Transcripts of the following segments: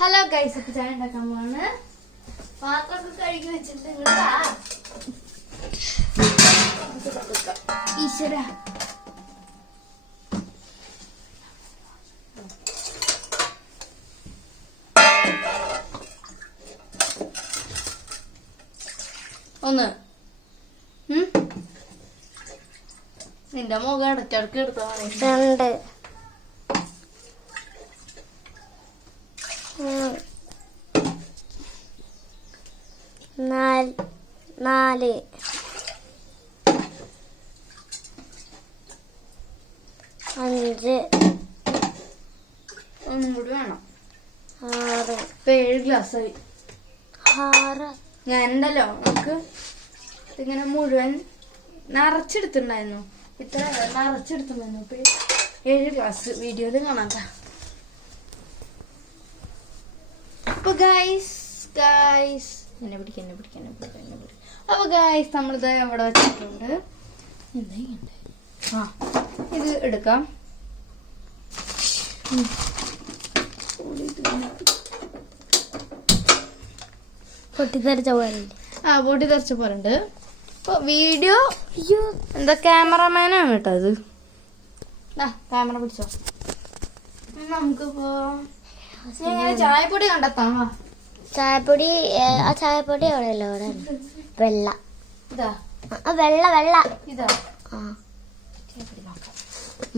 Hello guys, അപ്പൊ ചായ ഉണ്ടാക്കാൻ പോവാണ്. പാത്രമൊക്കെ കഴുകി വെച്ചിട്ട് ഈശ്വര ഒന്ന് നിന്റെ മുഖം ഇടയ്ക്കിടക്ക് എടുത്താ രണ്ട് നാല് അഞ്ച് ഒന്നും കൂടി വേണം. 6 7 ഗ്ലാസ്സായി. 6 ഞാനുണ്ടല്ലോ നമുക്ക് ഇതിങ്ങനെ മുഴുവൻ നിറച്ചെടുത്തിട്ടുണ്ടായിരുന്നു. ഇത്ര നിറച്ചെടുത്തിട്ടുണ്ടായിരുന്നു. ഇപ്പൊ 7 ഗ്ലാസ് വീഡിയോയില് കാണാം. അപ്പൊ ഗൈസ് എന്നെ പിടിക്കാൻ. അപ്പൊ ഗൈസ് നമ്മളിത് എവിടെ വെച്ചിട്ടുണ്ട്. ഇത് എടുക്കാം. പൊട്ടിത്തെറിച്ച പോലുണ്ട്. പൊട്ടിത്തെറിച്ച പോലുണ്ട്. അപ്പൊ വീഡിയോ എന്താ ക്യാമറമാനാണ് കേട്ടോ അത്. ക്യാമറ പിടിച്ചോ. നമുക്കിപ്പോ ചായപ്പൊടി കണ്ടെത്താം. ചായപ്പൊടി എവിടെയല്ലോ അവിടെ വെള്ള ഇതാ വെള്ള ഇതാ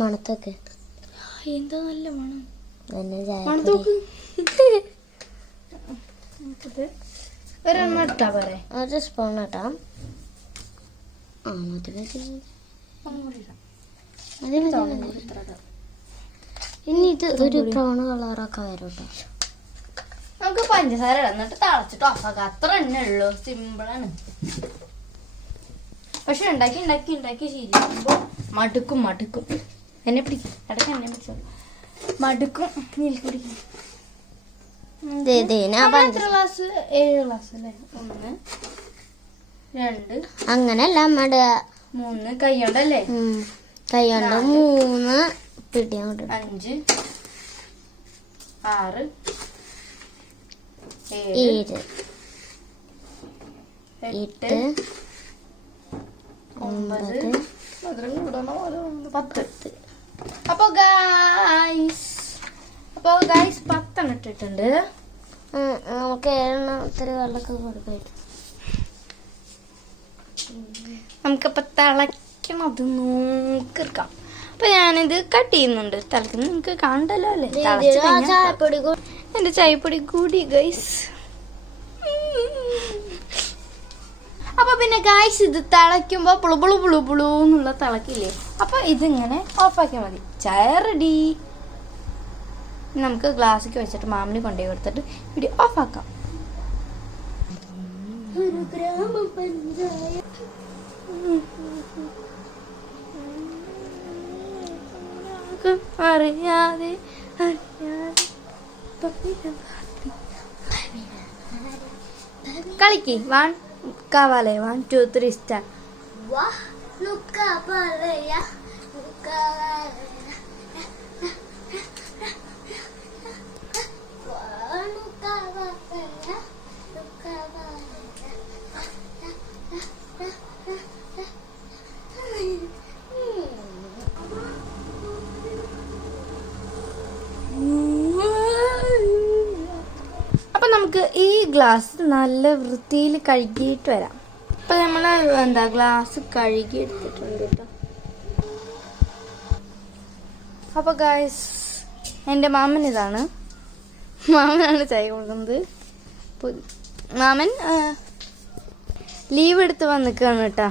മണത്തൊക്കെ എന്താ നല്ല മണം. ഒരെണ്ണം ഇട്ടാ പോരെ. ഒരു സ്പൂൺ ഇട്ടാം. ഇനി ഇത് ഒരു ബ്രൗൺ കളറൊക്കെ വരും കേട്ടോ. നമുക്ക് പഞ്ചസാര ഇടാം, എന്നിട്ട് തിളച്ചിട്ട് ഓഫാക്കാം. അത്ര തന്നെ ഉള്ളു, സിമ്പിളാണ്. പക്ഷെ ഉണ്ടാക്കി ശരിയാകുമ്പോ മടുക്കും. എന്നെ പിടിക്കും, ഇടയ്ക്ക് എന്നെ പിടിച്ചോ. മടുക്കും. നീൽക്ക് പിടിക്കും. എത്ര ഗ്ലാസ്? 7 ഗ്ലാസ് അല്ലേ? 1 2 അങ്ങനല്ല 3 കൈയ്യോണ്ടല്ലേ? കൈയ്യോണ്ട് 3 പിടിയാ. 5 6 7 8 9 10. അപ്പൊ ഗൈസ് 10 ഇട്ടിട്ടുണ്ട്. നമുക്ക് 7 ഇത്തിരി വെള്ളമൊക്കെ കൊടുക്കും. നമുക്കപ്പൊ തിളയ്ക്കണത് നോക്കിക്കാം. അപ്പൊ ഞാനിത് കട്ട് ചെയ്യുന്നുണ്ട്. തിളക്കുന്ന നിങ്ങക്ക് കാണണ്ടല്ലോ അല്ലേ? എന്റെ ചായപ്പൊടി കൂടി ഗൈസ്. അപ്പൊ പിന്നെ ഗൈസ് ഇത് തിളയ്ക്കുമ്പോ പുളു എന്നുള്ള തിളക്കില്ലേ, അപ്പൊ ഇതിങ്ങനെ ഓഫാക്കിയാൽ മതി. ചായ റെഡി. നമുക്ക് ഗ്ലാസ്സിക്ക് വെച്ചിട്ട് മാമിന് കൊണ്ടുപോയി കൊടുത്തിട്ട് വീഡിയോ ഓഫാക്കാം. അറിയാതെ കളിക്ക്. 1 കാവാലേ 1 2 3 സ്റ്റാർ. അപ്പൊ നമുക്ക് ഈ ഗ്ലാസ് നല്ല വൃത്തിയിൽ കഴുകിയിട്ട് വരാം. അപ്പൊ നമ്മള് ഗ്ലാസ് കഴുകി എടുത്തിട്ടുണ്ട് കേട്ടോ. അപ്പൊ ഗൈസ് എൻ്റെ മാമൻ ഇതാണ്. മാമനാണ് ചായ കൊടുക്കുന്നത്. മാമൻ ലീവ് എടുത്ത് വന്നിക്കാണ് കേട്ടാ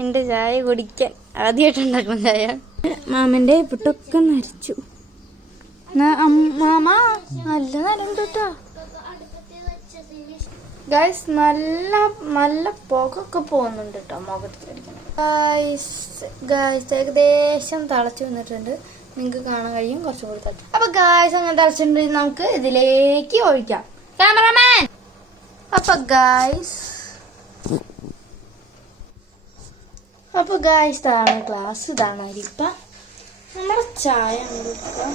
എൻ്റെ ചായ കുടിക്കാൻ. ആദ്യമായിട്ട് ഉണ്ടാക്കുന്ന ചായ. മാമൻ്റെ പുട്ടൊക്കെ നരച്ചു. മാമ നല്ല നരണ്ട് കേട്ടോ ഗൈസ്. നല്ല പുകയൊക്കെ പോകുന്നുണ്ട് കേട്ടോ മുഖത്ത്. ഗൈസ് ഏകദേശം തിളച്ചു വന്നിട്ടുണ്ട്. നിങ്ങൾക്ക് കാണാൻ കഴിയും. കുറച്ചും കൂടി തിളച്ചു. അപ്പൊ ഗൈസ് അങ്ങനെ തിളച്ചിട്ടുണ്ടെങ്കിൽ നമുക്ക് ഇതിലേക്ക് ഒഴിക്കാം. ക്യാമറമാൻ. അപ്പൊ ഗൈസ് ഇതാണ് ഗ്ലാസ്, ഇതാണ് അരിപ്പ. നമ്മുടെ ചായ എടുക്കാം.